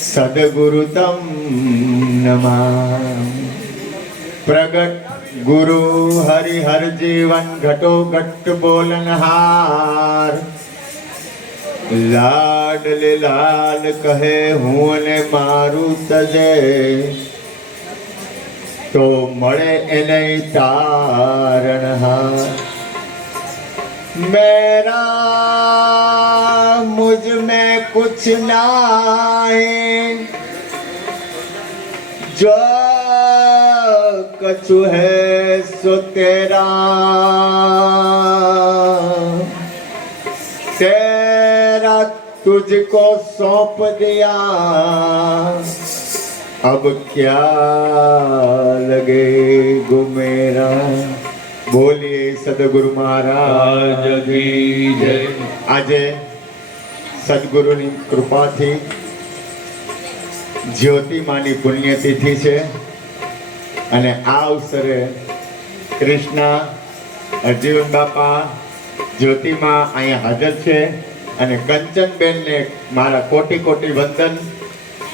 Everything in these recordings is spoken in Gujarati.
સદગુરુ તમ નમઃ। પ્રગટ ગુરુ હરિહર જીવન ઘટો ઘટ બોલનહાર। લાડલે લાલ કહે હું ને મારું તજે, તો મળે એને તારણહાર। मेरा मुझ में कुछ नहीं, जो कछु है सो तेरा, तेरा तुझको सौंप दिया, अब क्या लगे गो मेरा। બોલીએ સદગુરુ મહારાજ કી જય। આજે સદગુરુની કૃપાથી જ્યોતિમાની પુણ્યતિથિ છે અને આ અવસરે કૃષ્ણ હરજીવન બાપા જ્યોતિમાં અહીંયા હાજર છે અને કંચનબેનને મારા કોટી કોટી વંદન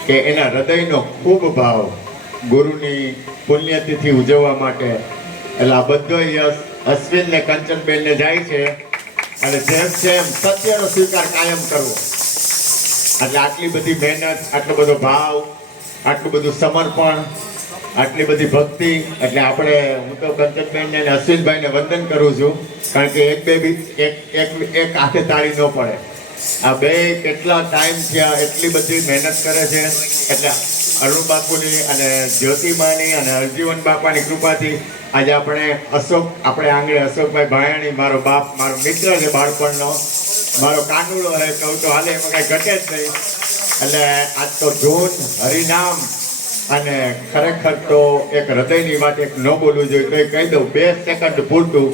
કે એના હૃદયનો ખૂબ ભાવ ગુરુની પુણ્યતિથિ ઉજવવા માટે। એટલે આ બધો યશ અશ્વિન ને કંચનબેન ને જાય છે અને જેમ જેમ સત્યનો સ્વીકાર કાયમ કરવો। એટલે આટલી બધી મહેનત, આટલો બધો ભાવ, આટલું બધું સમર્પણ, આટલી બધી ભક્તિ, એટલે આપણે હું તો કંચનબેન ને અશ્વિનભાઈ ને વંદન કરું છું, કારણ કે એક હાથે તાળી ન પડે। આ બે કેટલા ટાઈમ થયા, એટલી બધી મહેનત કરે છે। એટલે અરુણ બાપુની અને જ્યોતિમાની અને હરજીવન બાપાની કૃપાથી આજે આપણે આપણે આંગણે અશોકભાઈ ભાયાણી, મારો બાપ, મારો મિત્ર છે બાળપણનો, મારો કાનુડો હે, કહું તો હાલે એમાં કાંઈ ઘટે જ નહીં। એટલે આજ તો ધૂન હરિનામ અને ખરેખર તો એક હૃદયની વાત એક ન બોલવું જોઈએ તો એ કહી દઉં 2 સેકન્ડ પૂરતું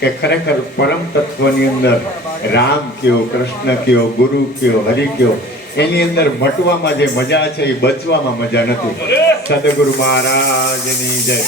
કે ખરેખર પરમ તત્વની અંદર રામ કયો, કૃષ્ણ કયો, ગુરુ કયો, હરિ કયો, એની અંદર મટવામાં જે મજા છે એ બચવામાં મજા નથી। સદગુરુ મહારાજની જય।